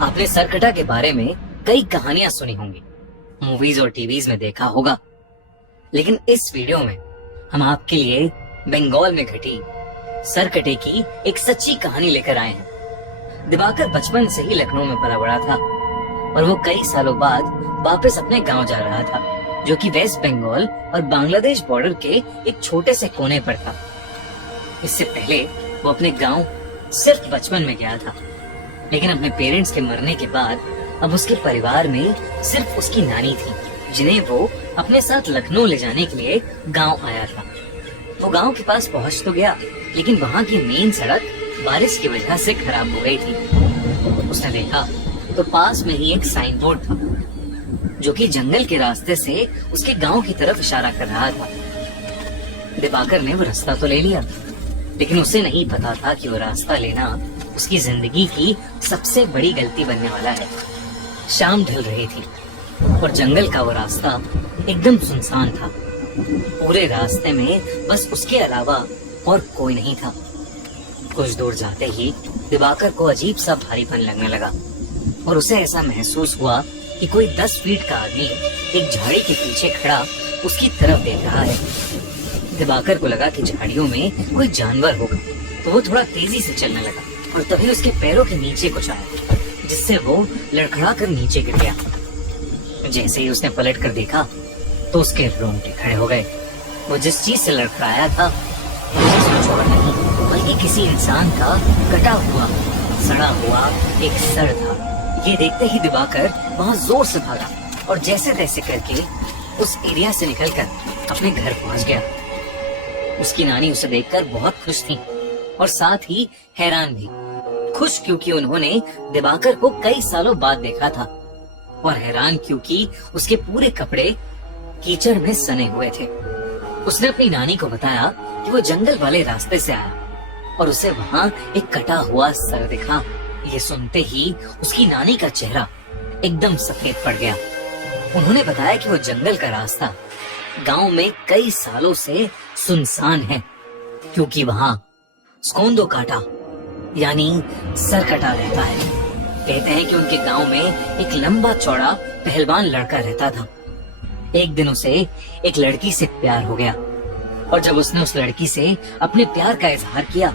आपने सरकटा के बारे में कई कहानियां सुनी होंगी, मूवीज और टीवीज में देखा होगा, लेकिन इस वीडियो में हम आपके लिए बंगाल में घटी सरकटे की एक सच्ची कहानी लेकर आए हैं। दिवाकर बचपन से ही लखनऊ में पला बड़ा था और वो कई सालों बाद वापस अपने गांव जा रहा था, जो कि वेस्ट बंगाल और बांग्लादेश बॉर्डर के एक छोटे से कोने पर था। इससे पहले वो अपने गांव सिर्फ बचपन में गया था, लेकिन अपने पेरेंट्स के मरने के बाद अब उसके परिवार में सिर्फ उसकी नानी थी, जिन्हें वो अपने साथ लखनऊ ले जाने के लिए गांव आया था। वो गांव के पास पहुंच तो गया, लेकिन वहां की मेन सड़क बारिश की वजह से खराब हो गई थी। उसने देखा तो पास में ही एक साइन बोर्ड था, जो कि जंगल के रास्ते से उसके गांव की तरफ इशारा कर रहा था। दिवाकर ने वो रास्ता तो ले लिया, लेकिन उसे नहीं पता था कि वो रास्ता लेना उसकी जिंदगी की सबसे बड़ी गलती बनने वाला है। शाम ढल रही थी और जंगल का वो रास्ता एकदम सुनसान था। पूरे रास्ते में बस उसके अलावा और कोई नहीं था। कुछ दूर जाते ही दिवाकर को अजीब सा भारीपन लगने लगा और उसे ऐसा महसूस हुआ कि कोई 10 फीट का आदमी एक झाड़ी के पीछे खड़ा उसकी तरफ देख रहा है। दिवाकर को लगा कि झाड़ियों में कोई जानवर होगा, तो वो थोड़ा तेजी से चलने लगा और तभी उसके पैरों के नीचे कुछ आया, जिससे वो लड़खड़ा कर नीचे गिर गया। जैसे ही उसने पलट कर देखा तो उसके रोंगटे खड़े हो गए। वो जिस चीज से लड़खड़ाया था वो कुछ और नहीं बल्कि किसी इंसान का कटा हुआ सड़ा हुआ एक सर था। ये देखते ही दिवाकर वहाँ जोर से भागा और जैसे तैसे करके उस एरिया से निकलकर अपने घर पहुंच गया। उसकी नानी उसे देखकर बहुत खुश थी और साथ ही हैरान भी। खुश क्योंकि उन्होंने दिवाकर को कई सालों बाद देखा था, और हैरान क्योंकि उसके पूरे कपड़े कीचड़ में सने हुए थे। उसने अपनी नानी को बताया कि वो जंगल वाले रास्ते से आया और उसे वहाँ एक कटा हुआ सर दिखा। ये सुनते ही उसकी नानी का चेहरा एकदम सफेद पड़ गया। उन्होंने बताया कि वो जंगल का रास्ता गांव में कई सालों से सुनसान है, क्योंकि वहाँ स्कोंदो काटा यानी सरकटा रहता है। कहते हैं कि उनके गांव में एक लंबा चौड़ा पहलवान लड़का रहता था। एक दिन उसे एक लड़की से प्यार हो गया और जब उसने उस लड़की से अपने प्यार का इजहार किया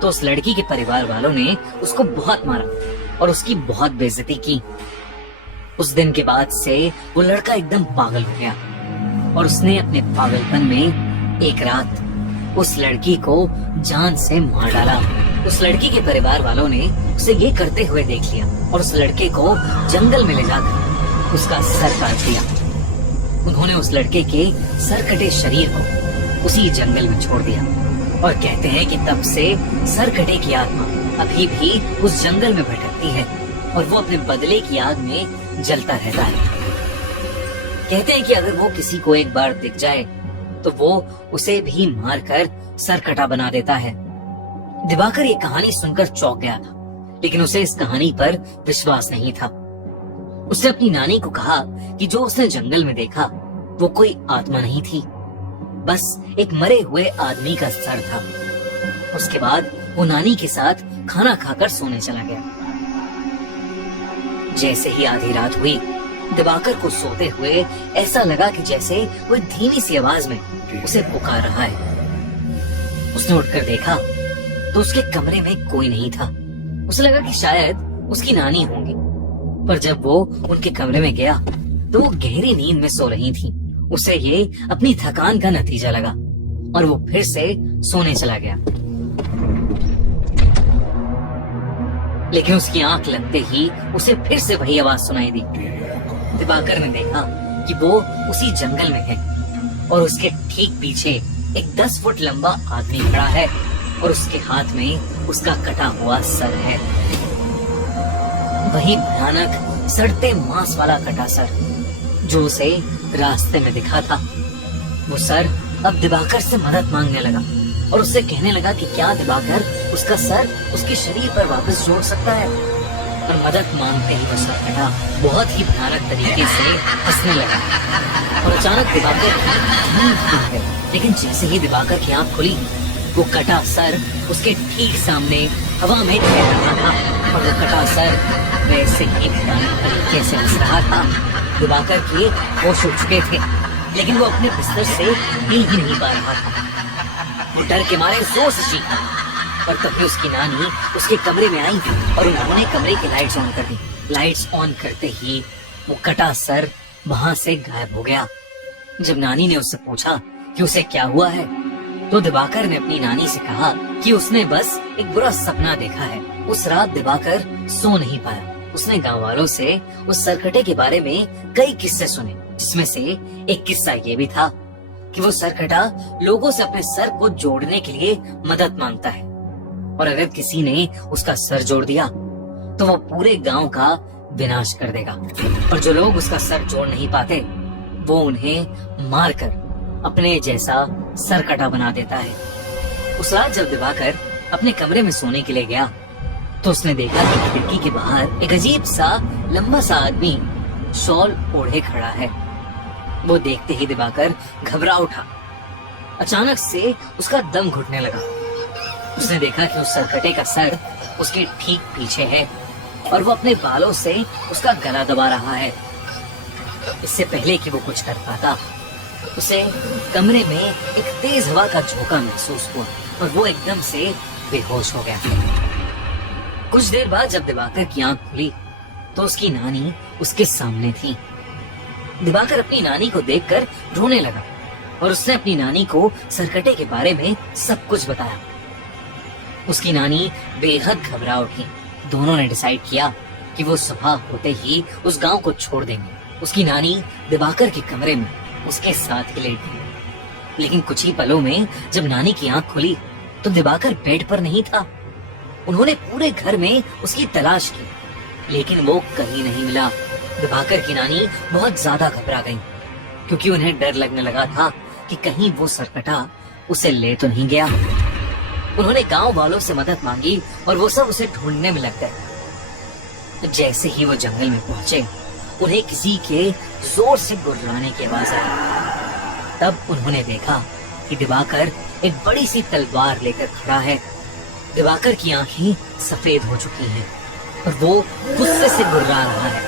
तो उस लड़की के परिवार वालों ने उसको बहुत मारा और उसकी बहुत बेइज्जती की। उस दिन के बाद से वो लड़का एकदम पागल हो गया और उसने अपने पागलपन में एक रात उस लड़की को जान से मार डाला। उस लड़की के परिवार वालों ने उसे ये करते हुए देख लिया और उस लड़के को जंगल में ले जाकर उसका सर काट दिया। उन्होंने उस लड़के के सर कटे शरीर को उसी जंगल में छोड़ दिया और कहते हैं कि तब से सर कटे की आत्मा अभी भी उस जंगल में भटकती है और वो अपने बदले की आग में जलता रहता है। कहते हैं कि अगर वो किसी को एक बार दिख जाए तो वो उसे भी मारकर सरकटा बना देता है। दिवाकर ये कहानी सुनकर चौंक गया था, लेकिन उसे इस कहानी पर विश्वास नहीं था। उसने अपनी नानी को कहा कि जो उसने जंगल में देखा वो कोई आत्मा नहीं थी, बस एक मरे हुए आदमी का सर था। उसके बाद वो नानी के साथ खाना खाकर सोने चला गया। जैसे ही आधी रात हुई, दिवाकर को सोते हुए ऐसा लगा कि जैसे कोई धीमी सी आवाज में उसे पुकार रहा है। उसने उठकर देखा तो उसके कमरे में कोई नहीं था। उसे लगा कि शायद उसकी नानी होंगी, पर जब वो उनके कमरे में गया तो वो गहरी नींद में सो रही थी। उसे ये अपनी थकान का नतीजा लगा और वो फिर से सोने चला गया। लेकिन उसकी आंख लगते ही उसे फिर से वही आवाज सुनाई दी। दिवाकर ने देखा कि वो उसी जंगल में है और उसके ठीक पीछे एक 10 फुट लंबा आदमी खड़ा है और उसके हाथ में उसका कटा हुआ सर है। वही भयानक सड़ते मांस वाला कटा सर जो उसे रास्ते में दिखा था। वो सर अब दिवाकर से मदद मांगने लगा और उससे कहने लगा कि क्या दिवाकर उसका सर उसके शरीर पर वापस जोड़ सकता है। और मदद मांगते ही वो सरकटा बहुत ही भयानक तरीके से हंसने लगा और अचानक दिवाकर की नींद खुल गई। लेकिन जैसे ही दिवाकर की आंख खुली, वो कटा सर उसके ठीक सामने हवा में तैर रहा था। और वो कटा सर वैसे ही भयानक तरीके से हंस रहा था। दिवाकर के होश उड़ चुके थे, लेकिन वो अपने बिस्तर से हिल ही नहीं पा रहा था। वो डर के मारे जोर से चीखा, पर तभी उसकी नानी उसके कमरे में आई और उन्होंने कमरे की लाइट्स ऑन कर दी। लाइट्स ऑन करते ही वो कटा सर वहां से गायब हो गया। जब नानी ने उससे पूछा कि उसे क्या हुआ है, तो दिवाकर ने अपनी नानी से कहा कि उसने बस एक बुरा सपना देखा है। उस रात दिवाकर सो नहीं पाया। उसने गांव वालों से उस सरकटे के बारे में कई किस्से सुने, जिसमें से एक किस्सा ये भी था कि वो सरकटा लोगों से अपने सर को जोड़ने के लिए मदद मांगता है, और अगर किसी ने उसका सर जोड़ दिया तो वो पूरे गांव का विनाश कर देगा, और जो लोग उसका सर जोड़ नहीं पाते वो उन्हें मारकर अपने जैसा सरकटा बना देता है। उस रात जब दिवाकर अपने कमरे में सोने के लिए गया तो उसने देखा कि खिड़की के बाहर एक अजीब सा लंबा सा आदमी शॉल ओढ़े खड़ा है। वो देखते ही दिवाकर घबरा उठा। अचानक से उसका दम घुटने लगा। उसने देखा कि उस सरकटे का सर उसके ठीक पीछे है और वो अपने बालों से उसका गला दबा रहा है। इससे पहले कि वो कुछ कर पाता, उसे कमरे में एक तेज हवा का झोंका महसूस हुआ और वो एकदम से बेहोश हो गया। कुछ देर बाद जब दिवाकर की आंख खुली तो उसकी नानी उसके सामने थी। दिवाकर अपनी नानी को देखकर रोने लगा और उसने अपनी नानी को सरकटे के बारे में सब कुछ बताया। उसकी नानी बेहद घबरा उठी। दोनों ने डिसाइड किया कि वो सुबह होते ही उस गांव को छोड़ देंगे। उसकी नानी दिवाकर के कमरे में उसके साथ ही लेट गई। लेकिन कुछ ही पलों में जब नानी की आंख खुली तो दिवाकर बेड पर नहीं था। उन्होंने पूरे घर में उसकी तलाश की, लेकिन वो कहीं नहीं मिला। दिवाकर की नानी बहुत ज्यादा घबरा गई, क्योंकि उन्हें डर लगने लगा था कि कहीं वो सरकटा उसे ले तो नहीं गया। उन्होंने गांव वालों से मदद मांगी और वो सब उसे ढूंढने में लग गए। जैसे ही वो जंगल में पहुंचे, उन्हें किसी के जोर से गुर्राने की आवाज आई। तब उन्होंने देखा कि दिवाकर एक बड़ी सी तलवार लेकर खड़ा है। दिवाकर की आंखें सफेद हो चुकी हैं और वो गुस्से से गुर्रा रहा है,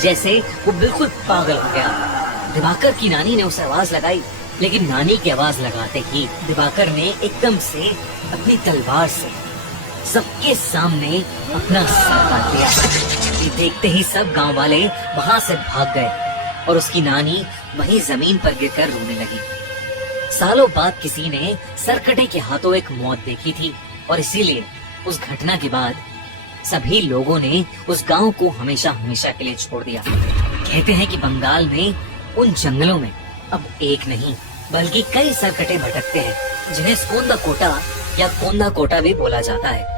जैसे वो बिल्कुल पागल हो गया। दिवाकर की नानी ने उसे आवाज लगाई, लेकिन नानी की आवाज लगाते ही दिवाकर ने एकदम से अपनी तलवार से सबके सामने अपना सर काट लिया। ये देखते ही सब गांव वाले वहां से भाग गए और उसकी नानी वहीं जमीन पर गिरकर रोने लगी। सालों बाद किसी ने सरकटे के हाथों एक मौत देखी थी और इसीलिए उस घटना के बाद सभी लोगों ने उस गांव को हमेशा हमेशा के लिए छोड़ दिया। कहते हैं कि बंगाल में उन जंगलों में अब एक नहीं बल्कि कई सरकटे भटकते हैं, जिन्हें स्कोंदा कोटा या कोंदा कोटा भी बोला जाता है।